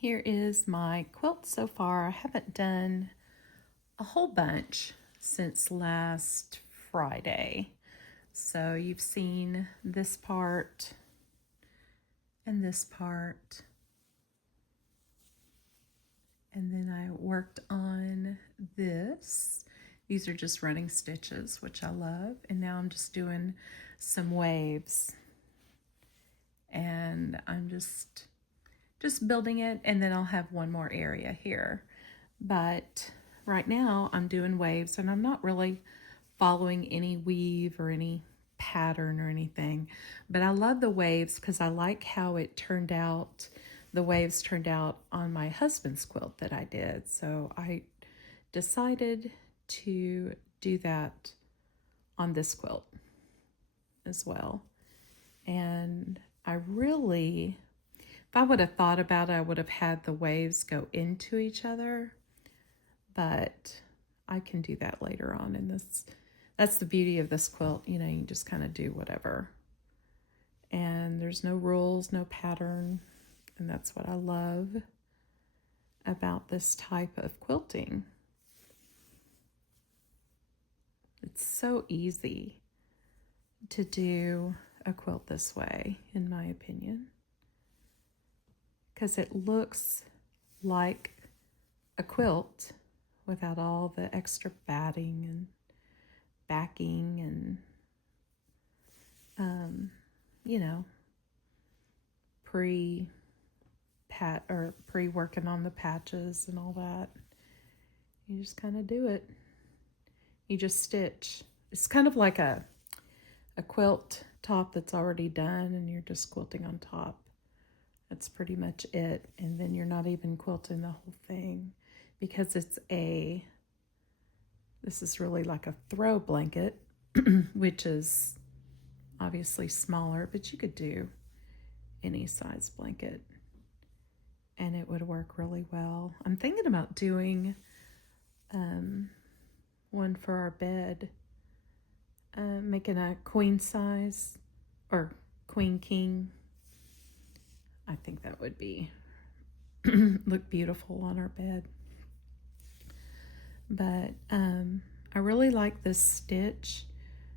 Here is my quilt so far. I haven't done a whole bunch since last Friday. So you've seen this part and this part. And then I worked on this. These are just running stitches, which I love. And now I'm just doing some waves. And I'm just building it, and then I'll have one more area here. But right now I'm doing waves, and I'm not really following any weave or any pattern or anything, but I love the waves because I like how it turned out. The waves turned out on my husband's quilt that I did, so I decided to do that on this quilt as well. And I really, if I would have thought about it, I would have had the waves go into each other, but I can do that later on in this. That's the beauty of this quilt. You know, you can just kind of do whatever. And there's no rules, no pattern. And that's what I love about this type of quilting. It's so easy to do a quilt this way, in my opinion, because it looks like a quilt without all the extra batting and backing and you know, pre-working on the patches and all that. You just kind of do it. You just stitch. It's kind of like a quilt top that's already done, and you're just quilting on top. That's pretty much it. And then you're not even quilting the whole thing, because this is really like a throw blanket, which is obviously smaller, but you could do any size blanket and it would work really well. I'm thinking about doing one for our bed, making a queen size or queen king. I think that would be look beautiful on our bed. But I really like this stitch.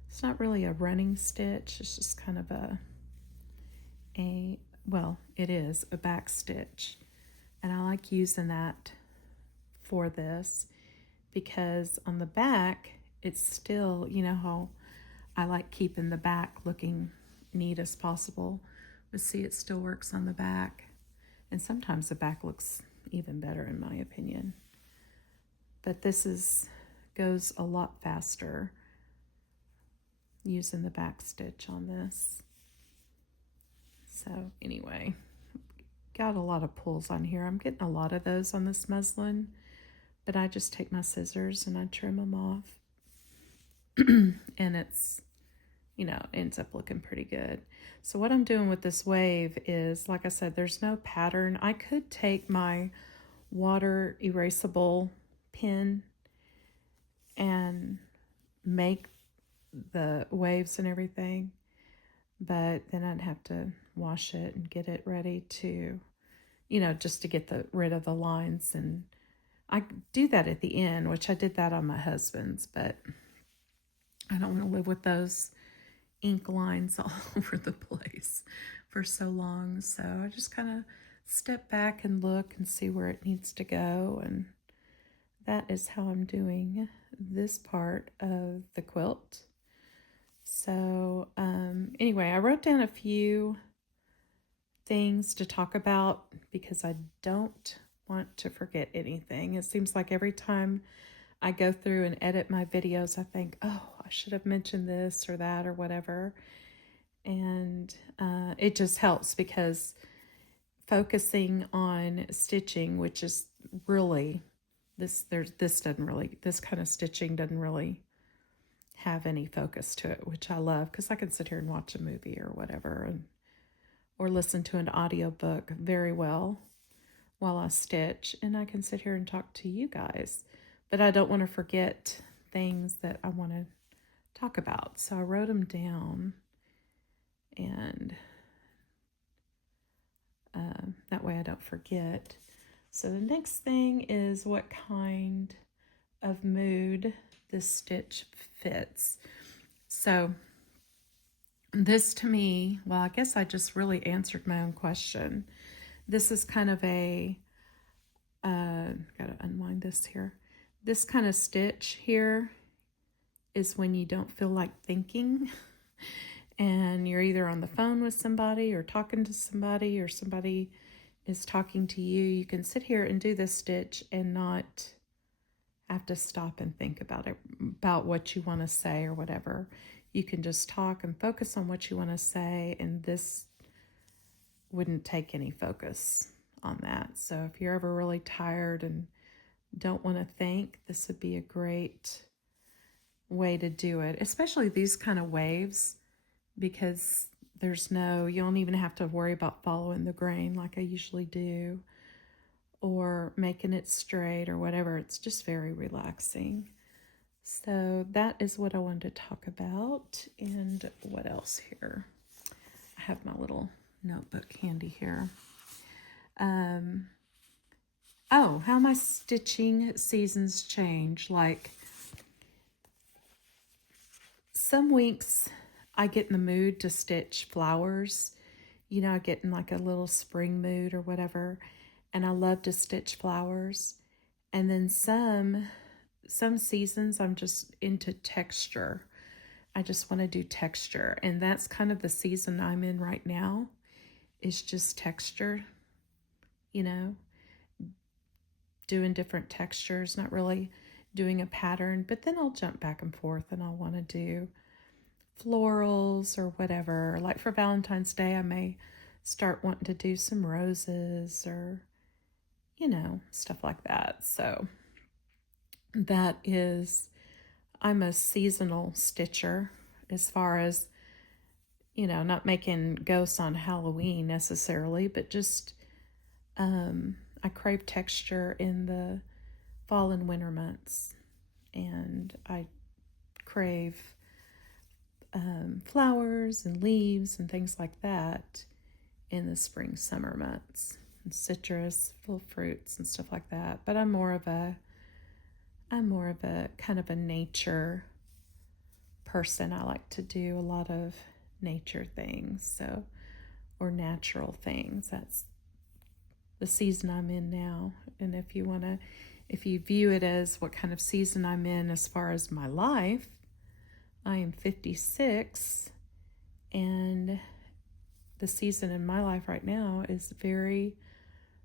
It's not really a running stitch. It's just kind of well, it is a back stitch. And I like using that for this because on the back, it's still, you know how I like keeping the back looking neat as possible. But see, it still works on the back. And sometimes the back looks even better in my opinion. But this goes a lot faster using the back stitch on this. So anyway, got a lot of pulls on here. I'm getting a lot of those on this muslin, but I just take my scissors and I trim them off. And it's, you know, ends up looking pretty good. So what I'm doing with this wave is, like I said, there's no pattern. I could take my water erasable pen and make the waves and everything, but then I'd have to wash it and get it ready to, you know, just to get rid of the lines. And I do that at the end, which I did that on my husband's, but I don't want to live with those ink lines all over the place for so long. So I just kind of step back and look and see where it needs to go. And that is how I'm doing this part of the quilt. So anyway, I wrote down a few things to talk about because I don't want to forget anything. It seems like every time I go through and edit my videos, I think, oh, I should have mentioned this or that or whatever. And it just helps because focusing on stitching, which is really, this kind of stitching doesn't really have any focus to it, which I love because I can sit here and watch a movie or whatever, or listen to an audiobook very well while I stitch, and I can sit here and talk to you guys, but I don't want to forget things that I want to talk about. So I wrote them down, and that way I don't forget. So the next thing is what kind of mood this stitch fits. So this to me, well, I guess I just really answered my own question. This is kind of a, gotta unwind this here. This kind of stitch here is when you don't feel like thinking and you're either on the phone with somebody or talking to somebody or somebody is talking to you. You can sit here and do this stitch and not have to stop and think about it, about what you want to say or whatever. You can just talk and focus on what you want to say, and this wouldn't take any focus on that. So if you're ever really tired and don't want to think, this would be a great way to do it, especially these kind of waves, because you don't even have to worry about following the grain like I usually do or making it straight or whatever. It's just very relaxing. So that is what I wanted to talk about. And what else here? I have my little notebook handy here. How my stitching seasons change. Like some weeks I get in the mood to stitch flowers. You know, I get in like a little spring mood or whatever, and I love to stitch flowers. And then some seasons I'm just into texture. I just want to do texture, and that's kind of the season I'm in right now, is just texture, you know, doing different textures, not really doing a pattern, but then I'll jump back and forth and I'll want to do florals or whatever. Like for Valentine's Day, I may start wanting to do some roses or, you know, stuff like that. So that is, I'm a seasonal stitcher as far as, you know, not making ghosts on Halloween necessarily, but just I crave texture in the fall and winter months, and I crave flowers and leaves and things like that in the spring summer months, and citrus, full fruits and stuff like that. But I'm more of a kind of a nature person. I like to do a lot of nature things, so, or natural things. That's the season I'm in now. And if you view it as what kind of season I'm in as far as my life, I am 56, and the season in my life right now is very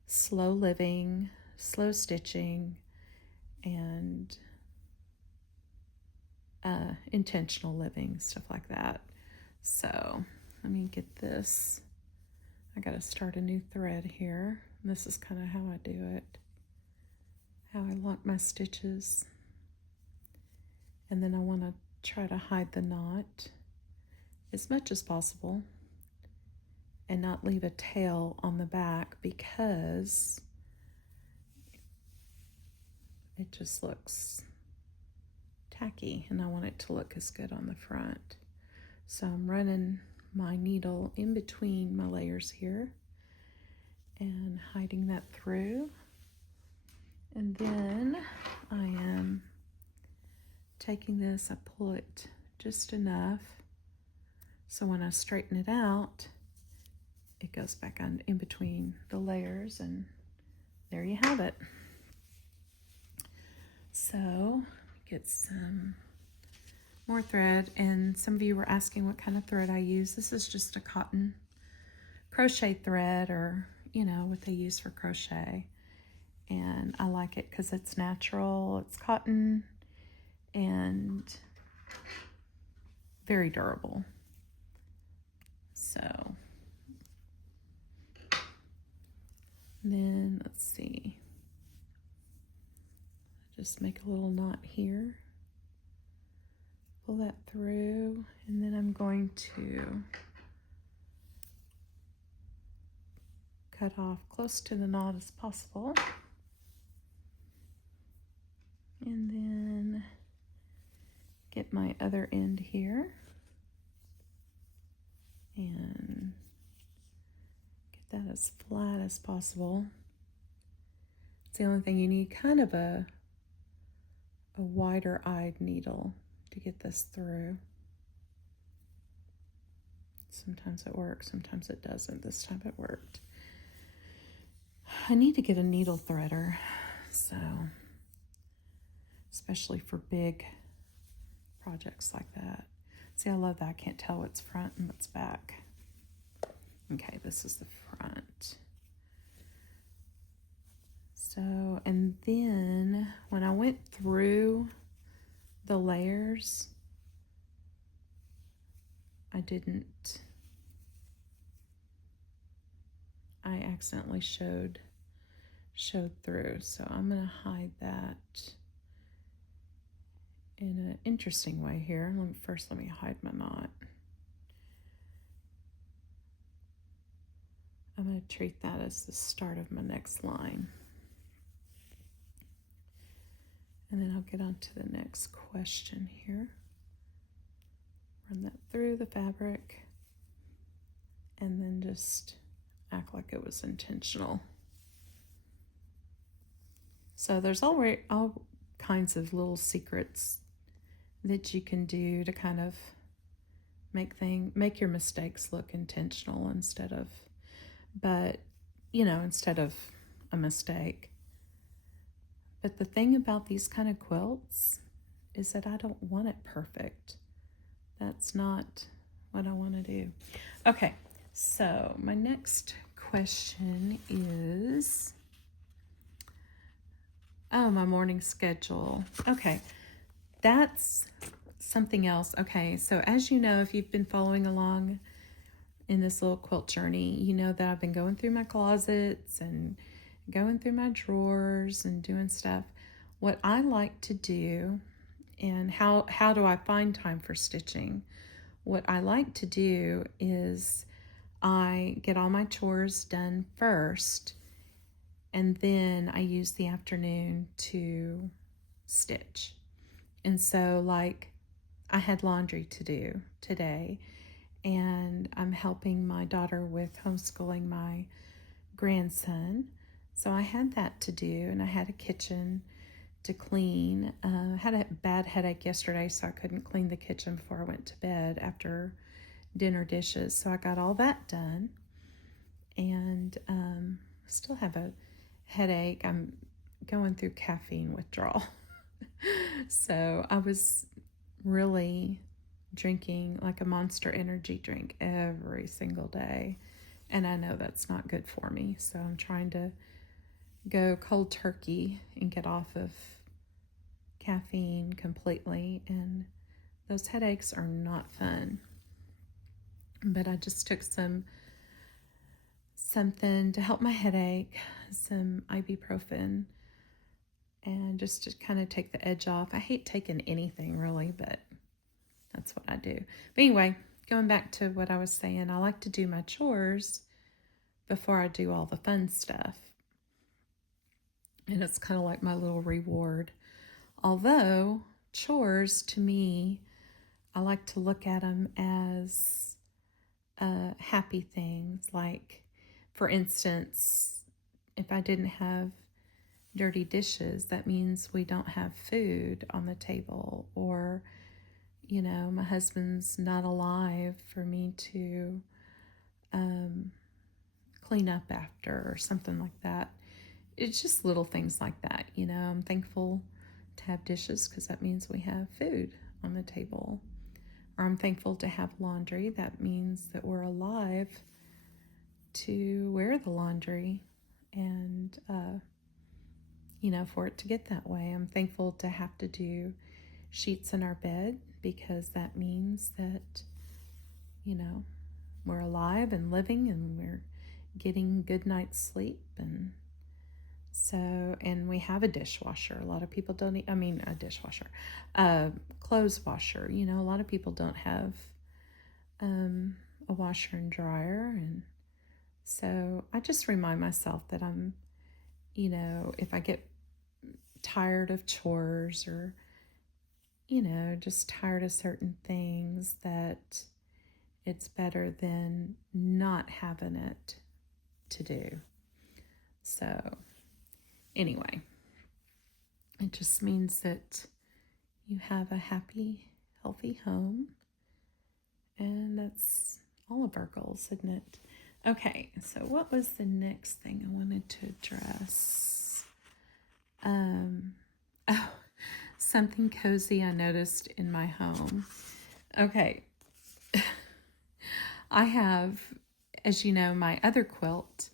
slow living, slow stitching, and intentional living, stuff like that. So let me get this. I got to start a new thread here. And this is kind of how I do it, how I lock my stitches. And then I want to try to hide the knot as much as possible and not leave a tail on the back, because it just looks tacky and I want it to look as good on the front. So I'm running my needle in between my layers here and hiding that through. And then I am taking this, I pull it just enough so when I straighten it out, it goes back on in between the layers, and there you have it. So get some more thread, and some of you were asking what kind of thread I use. This is just a cotton crochet thread, or you know what they use for crochet, and I like it because it's natural, it's cotton, and very durable. So then let's see, just make a little knot here, pull that through, and then I'm going to cut off close to the knot as possible, and then get my other end here and get that as flat as possible. It's the only thing. You need kind of a wider-eyed needle to get this through. Sometimes it works, sometimes it doesn't. This time it worked. I need to get a needle threader, so especially for big projects like that. See, I love that. I can't tell what's front and what's back. Okay, this is the front. So, and then when I went through the layers, I accidentally showed through. So I'm going to hide that in an interesting way here. First, let me hide my knot. I'm going to treat that as the start of my next line. And then I'll get on to the next question here. Run that through the fabric and then just act like it was intentional. So there's already all kinds of little secrets that you can do to kind of make your mistakes look intentional instead of a mistake. But the thing about these kind of quilts is that I don't want it perfect. That's not what I want to do. Okay, so my next question is, my morning schedule. Okay, that's something else. Okay, so as you know, if you've been following along in this little quilt journey, you know that I've been going through my closets and going through my drawers and doing stuff. What I like to do, and how do I find time for stitching? What I like to do is I get all my chores done first, and then I use the afternoon to stitch. And so, like, I had laundry to do today, and I'm helping my daughter with homeschooling my grandson. So I had that to do, and I had a kitchen to clean. I had a bad headache yesterday, so I couldn't clean the kitchen before I went to bed after dinner dishes. So I got all that done, and still have a headache. I'm going through caffeine withdrawal. So I was really drinking like a Monster energy drink every single day, and I know that's not good for me. So I'm trying to go cold turkey and get off of caffeine completely, and those headaches are not fun. But I just took something to help my headache, some ibuprofen, and just to kind of take the edge off. I hate taking anything really, but that's what I do. But anyway, going back to what I was saying, I like to do my chores before I do all the fun stuff. And it's kind of like my little reward. Although chores, to me, I like to look at them as happy things. Like, for instance, if I didn't have dirty dishes, that means we don't have food on the table. Or, my husband's not alive for me to clean up after, or something like that. It's just little things like that. I'm thankful to have dishes because that means we have food on the table. Or I'm thankful to have laundry. That means that we're alive to wear the laundry and, for it to get that way. I'm thankful to have to do sheets in our bed because that means that, we're alive and living and we're getting good night's sleep. And so, and we have a dishwasher. A lot of people don't, a dishwasher, clothes washer. A lot of people don't have a washer and dryer. And so I just remind myself that I'm, if I get tired of chores or, just tired of certain things, that it's better than not having it to do. So anyway, it just means that you have a happy, healthy home. And that's all of our goals, isn't it? Okay, so what was the next thing I wanted to address? Oh, something cozy I noticed in my home. Okay, I have, as you know, my other quilt.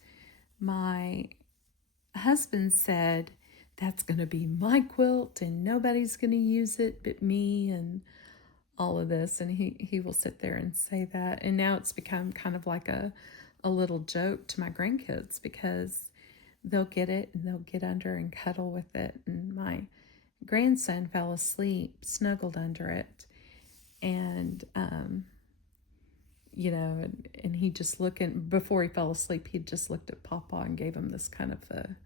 My husband said, that's going to be my quilt and nobody's going to use it but me and all of this. And he will sit there and say that. And now it's become kind of like a little joke to my grandkids because they'll get it and they'll get under and cuddle with it. And my grandson fell asleep, snuggled under it. And, you know, and he just before he fell asleep, he just looked at Papa and gave him this kind of a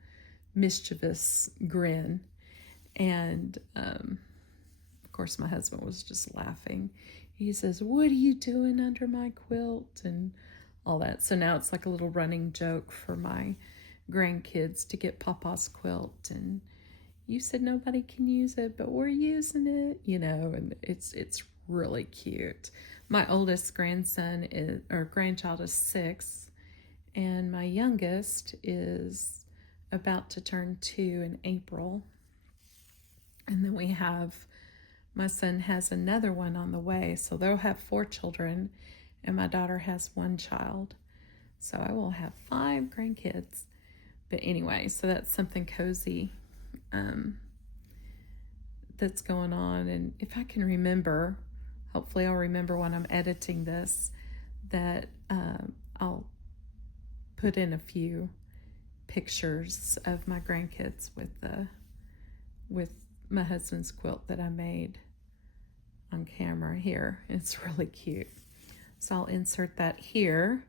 mischievous grin. And, of course, my husband was just laughing. He says, what are you doing under my quilt? And all that. So now it's like a little running joke for my grandkids to get Papa's quilt. And you said nobody can use it, but we're using it, you know, and it's really cute. My oldest grandchild is 6, and my youngest is about to turn 2 in April. And then my son has another one on the way, so they'll have 4 children, and my daughter has 1 child. So I will have 5 grandkids. But anyway, so that's something cozy that's going on. And if I can remember, hopefully I'll remember when I'm editing this, that I'll put in a few pictures of my grandkids with my husband's quilt that I made on camera here. It's really cute. So I'll insert that here.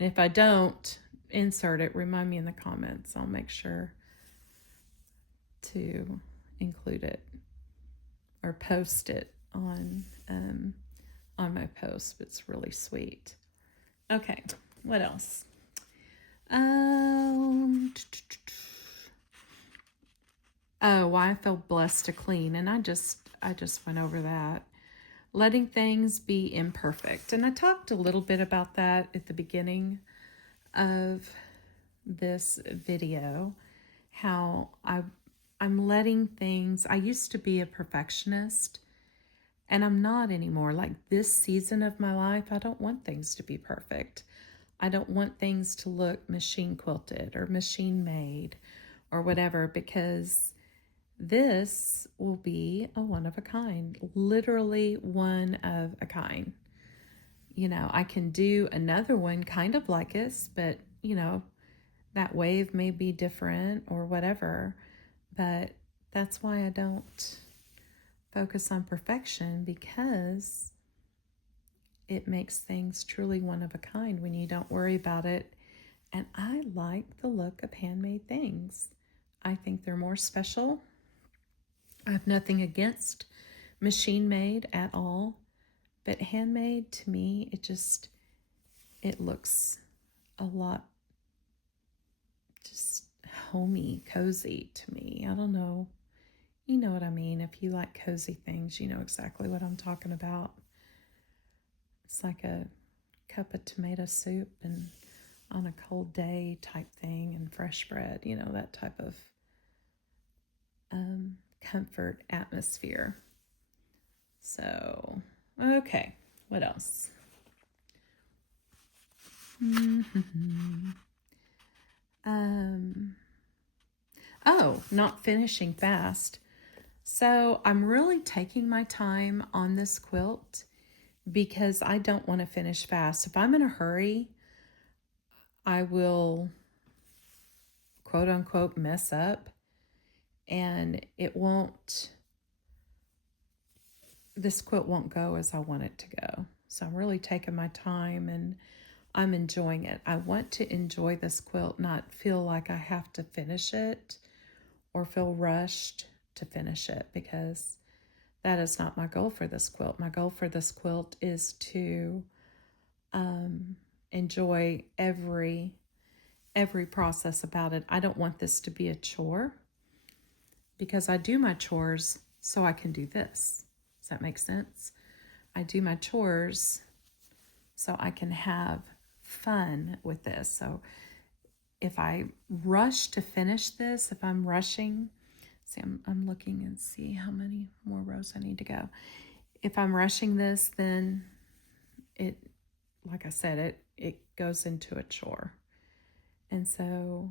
And if I don't insert it, remind me in the comments. I'll make sure to include it or post it on my post. It's really sweet. Okay, what else? Why I feel blessed to clean, and I just went over that. Letting things be imperfect, and I talked a little bit about that at the beginning of this video. How I'm letting things. I used to be a perfectionist, and I'm not anymore. Like this season of my life, I don't want things to be perfect. I don't want things to look machine quilted or machine made or whatever, because this will be a one of a kind, literally one of a kind. You know, I can do another one kind of like this, but you know, that wave may be different or whatever. But that's why I don't focus on perfection, because it makes things truly one of a kind when you don't worry about it. And I like the look of handmade things. I think they're more special. I have nothing against machine made at all, but handmade, to me, it looks a lot just homey, cozy to me. I don't know. You know what I mean. If you like cozy things, you know exactly what I'm talking about. It's like a cup of tomato soup and on a cold day type thing, and fresh bread, you know, that type of comfort atmosphere. So, okay, what else? Not finishing fast. So I'm really taking my time on this quilt because I don't want to finish fast. If I'm in a hurry, I will quote unquote mess up, and this quilt won't go as I want it to go. So I'm really taking my time and I'm enjoying it. I want to enjoy this quilt, not feel like I have to finish it or feel rushed to finish it, because that is not my goal for this quilt. My goal for this quilt is to enjoy every every process about it. I don't want this to be a chore because I do my chores so I can do this. Does that make sense? I do my chores so I can have fun with this. So if I rush to finish this, if I'm rushing, see, I'm looking and see how many more rows I need to go. If I'm rushing this, then it, like I said, it goes into a chore. And so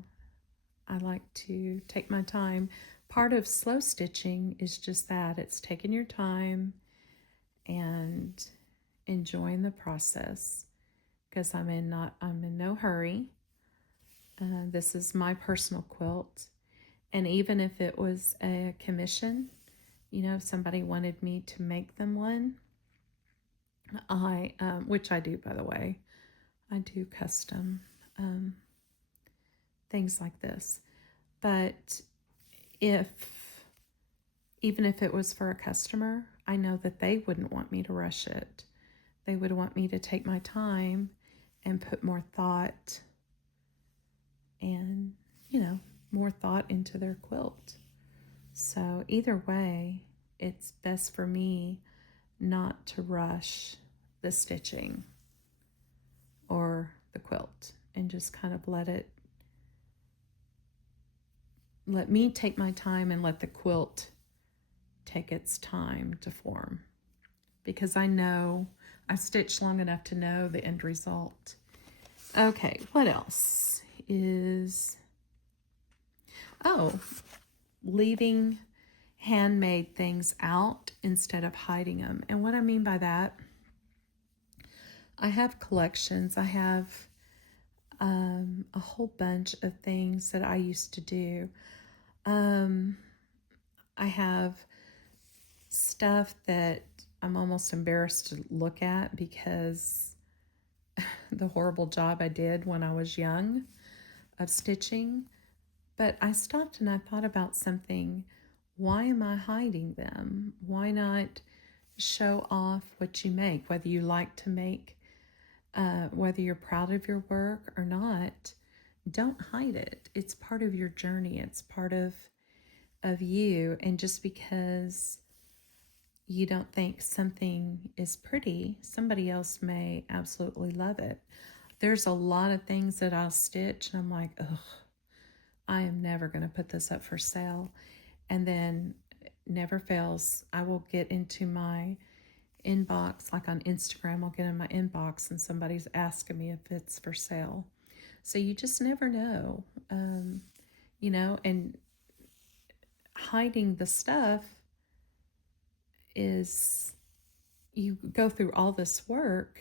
I like to take my time. Part of slow stitching is just that. It's taking your time and enjoying the process, because I'm in no hurry. This is my personal quilt. And even if it was a commission, if somebody wanted me to make them one, which I do, by the way, I do custom things like this. But even if it was for a customer, I know that they wouldn't want me to rush it. They would want me to take my time and put more thought and, more thought into their quilt. So either way, it's best for me not to rush the stitching or the quilt, and just kind of let me take my time and let the quilt take its time to form, because I know I've stitched long enough to know the end result. Okay, what else is, leaving handmade things out instead of hiding them. And what I mean by that, I have collections. I have a whole bunch of things that I used to do. I have stuff that I'm almost embarrassed to look at because the horrible job I did when I was young of stitching. But I stopped and I thought about something. Why am I hiding them? Why not show off what you make, whether you like to make, whether you're proud of your work or not? Don't hide it. It's part of your journey. It's part of you. And just because you don't think something is pretty, somebody else may absolutely love it. There's a lot of things that I'll stitch and I'm like, ugh, I am never going to put this up for sale. And then never fails, I will get into my inbox, like on Instagram, I'll get in my inbox and somebody's asking me if it's for sale. So you just never know, and hiding the stuff is, you go through all this work,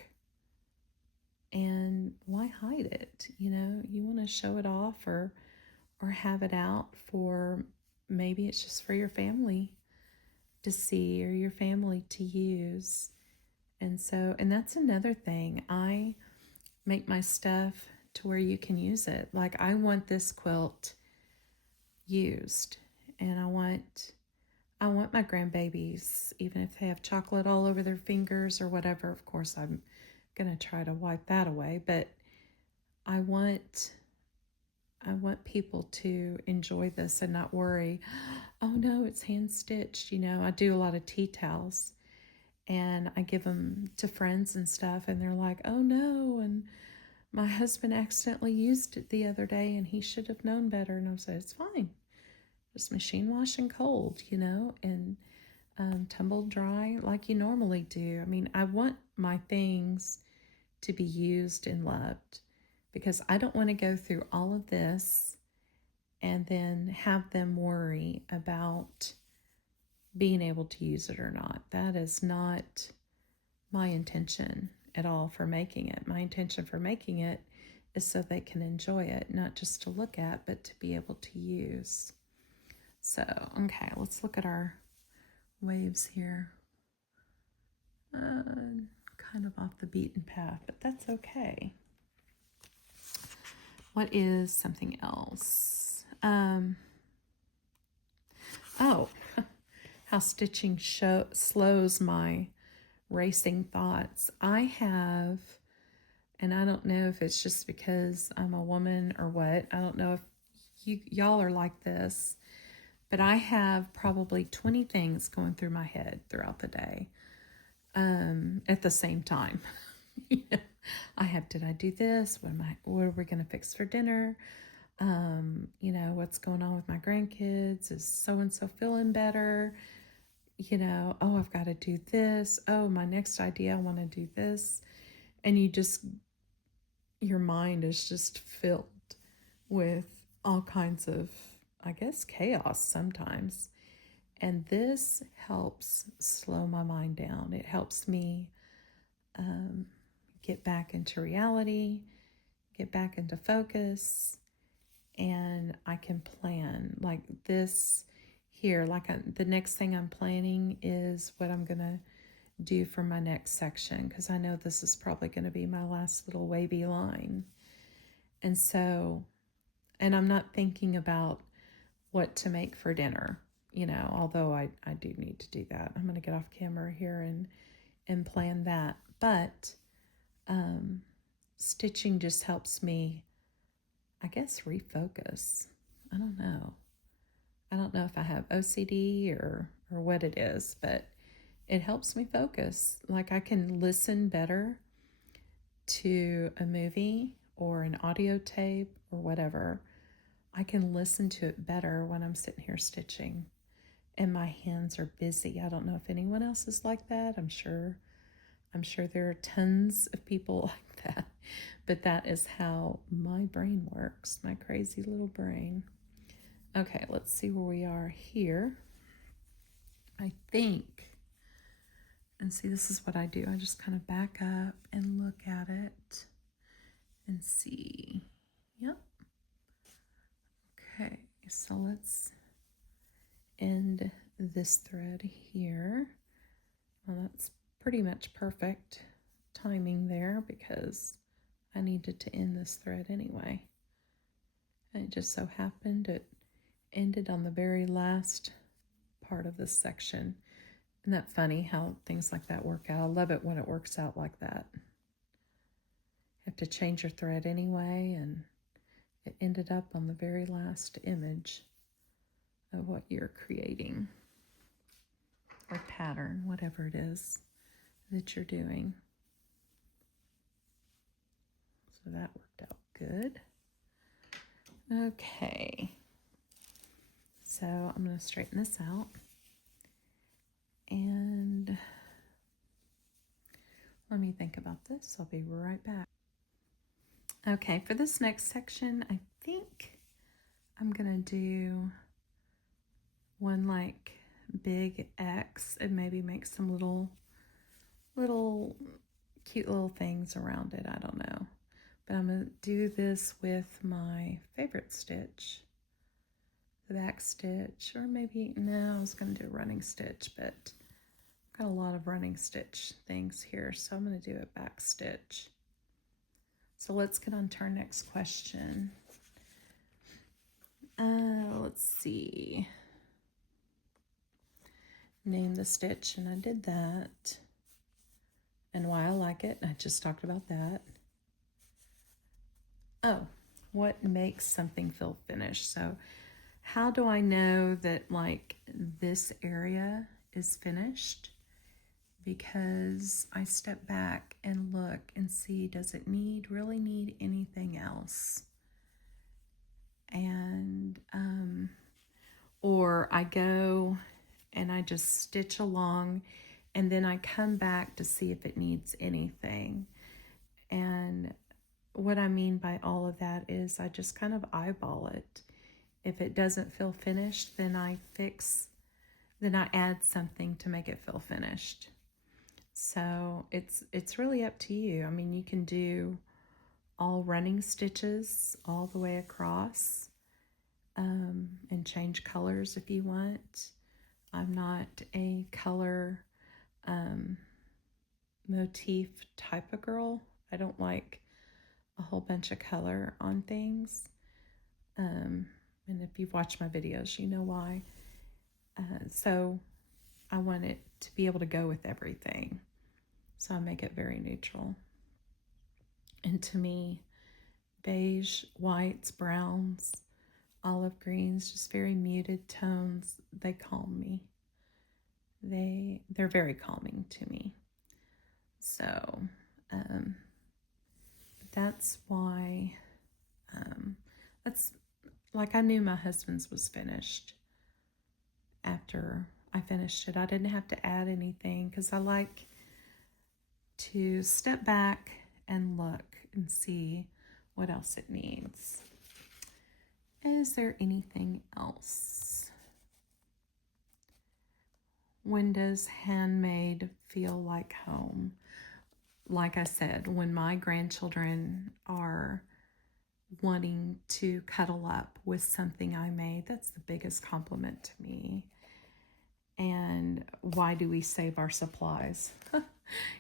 and why hide it? You want to show it off or have it out for, maybe it's just for your family to see or your family to use. And that's another thing. I make my stuff to where you can use it. Like, I want this quilt used, and I want my grandbabies, even if they have chocolate all over their fingers or whatever. Of course, I'm gonna try to wipe that away, but I want people to enjoy this and not worry, oh no, it's hand stitched. I do a lot of tea towels and I give them to friends and stuff, and they're like, oh no, and my husband accidentally used it the other day and he should have known better. And I said, it's fine, just machine wash and cold, and tumble dry like you normally do. I mean, I want my things to be used and loved, because I don't want to go through all of this and then have them worry about being able to use it or not. That is not my intention at all for making it. My intention for making it is so they can enjoy it, not just to look at, but to be able to use. So, okay, let's look at our waves here. Kind of off the beaten path, but that's okay. What is something else? How stitching slows my racing thoughts. I have And I don't know if it's just because I'm a woman or what. I don't know if y'all are like this, but I have probably 20 things going through my head throughout the day at the same time. I have, did I do this? What are we going to fix for dinner? What's going on with my grandkids? Is so-and-so feeling better? Oh, I've got to do this. Oh, my next idea, I want to do this. And your mind is just filled with all kinds of, I guess, chaos sometimes. And this helps slow my mind down. It helps me get back into reality, get back into focus, and I can plan like this here. The next thing I'm planning is what I'm going to do for my next section, because I know this is probably going to be my last little wavy line. And I'm not thinking about what to make for dinner, although I do need to do that. I'm going to get off camera here and plan that. But stitching just helps me, I guess, refocus. I don't know. I don't know if I have OCD or what it is, but it helps me focus. Like I can listen better to a movie or an audio tape or whatever. I can listen to it better when I'm sitting here stitching and my hands are busy. I don't know if anyone else is like that. I'm sure there are tons of people like that, but that is how my brain works, my crazy little brain. Okay, let's see where we are here. I think, and see, this is what I do. I just kind of back up and look at it and see. Yep. Okay, so let's end this thread here. Well, that's pretty much perfect timing there because I needed to end this thread anyway. And it just so happened it ended on the very last part of this section. Isn't that funny how things like that work out? I love it when it works out like that. You have to change your thread anyway, and it ended up on the very last image of what you're creating, or pattern, whatever it is that you're doing. So that worked out good. Okay, so I'm going to straighten this out, and let me think about this. I'll be right back. Okay, for this next section, I think I'm going to do one like big X and maybe make some little cute little things around it. I don't know. But I'm going to do this with my favorite stitch, the back stitch, or maybe, no, I was going to do a running stitch, but I've got a lot of running stitch things here, so I'm going to do a back stitch. So let's get on to our next question. Let's see. Name the stitch, and I did that. And why I like it, I just talked about that. Oh, what makes something feel finished? So how do I know that like this area is finished? Because I step back and look and see, does it really need anything else? And, or I go and I just stitch along, and then I come back to see if it needs anything. And what I mean by all of that is I just kind of eyeball it. If it doesn't feel finished, then I add something to make it feel finished. So it's really up to you. I mean, you can do all running stitches all the way across, and change colors if you want. I'm not a color motif type of girl. I don't like a whole bunch of color on things. And if you've watched my videos, you know why. So I want it to be able to go with everything. So I make it very neutral. And to me, beige, whites, browns, olive greens, just very muted tones, they calm me. They're very calming to me. So that's why that's like, I knew my husband's was finished after I finished it. I didn't have to add anything because I like to step back and look and see what else it needs. Is there anything else? When does handmade feel like home? Like I said, when my grandchildren are wanting to cuddle up with something I made, that's the biggest compliment to me. And why do we save our supplies?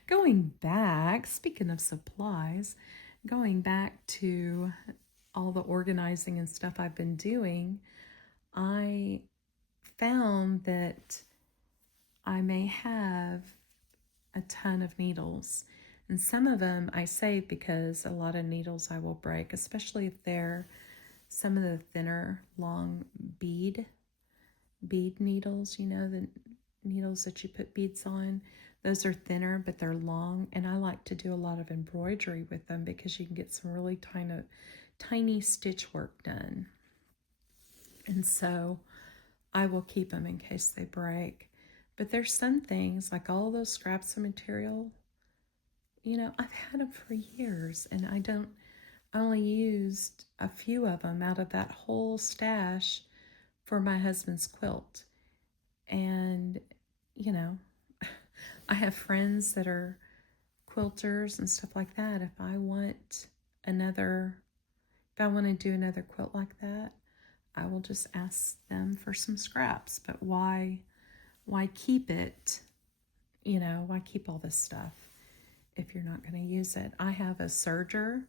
Going back, speaking of supplies, going back to all the organizing and stuff I've been doing, I found that I may have a ton of needles. And some of them I save because a lot of needles I will break, especially if they're some of the thinner, long bead needles, you know, the needles that you put beads on. Those are thinner, but they're long, and I like to do a lot of embroidery with them because you can get some really tiny stitch work done. And so I will keep them in case they break. But there's some things, like all those scraps of material, you know, I've had them for years, and I only used a few of them out of that whole stash for my husband's quilt. And, you know, I have friends that are quilters and stuff like that. If I want to do another quilt like that, I will just ask them for some scraps. But why keep it? You know, why keep all this stuff if you're not going to use it? I have a serger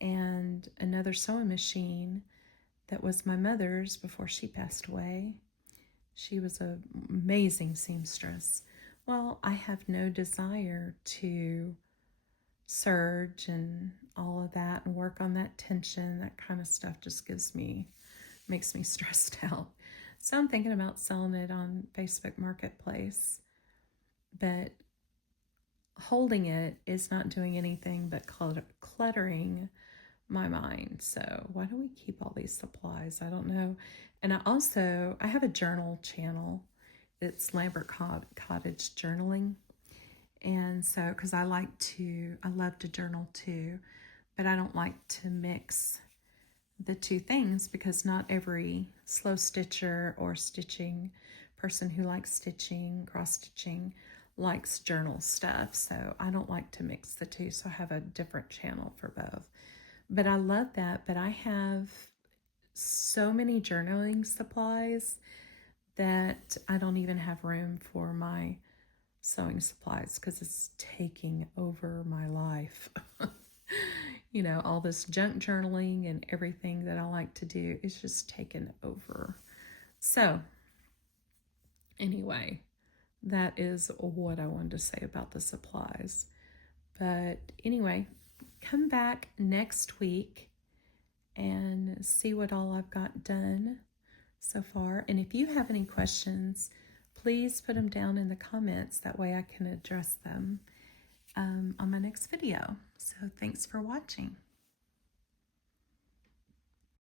and another sewing machine that was my mother's before she passed away. She was an amazing seamstress. Well, I have no desire to serge and all of that and work on that tension. That kind of stuff just makes me stressed out. So I'm thinking about selling it on Facebook Marketplace. But holding it is not doing anything but cluttering my mind. So why do we keep all these supplies? I don't know. And I have a journal channel. It's Lambert Cottage Journaling. And so, because I love to journal too, but I don't like to mix the two things because not every slow stitcher or stitching person who likes stitching, cross stitching, likes journal stuff. So I don't like to mix the two. So I have a different channel for both. But I love that. But I have so many journaling supplies that I don't even have room for my sewing supplies because it's taking over my life. You know, all this junk journaling and everything that I like to do is just taken over. So anyway, that is what I wanted to say about the supplies. But anyway, come back next week and see what all I've got done so far. And if you have any questions, please put them down in the comments. That way I can address them on my next video. So thanks for watching.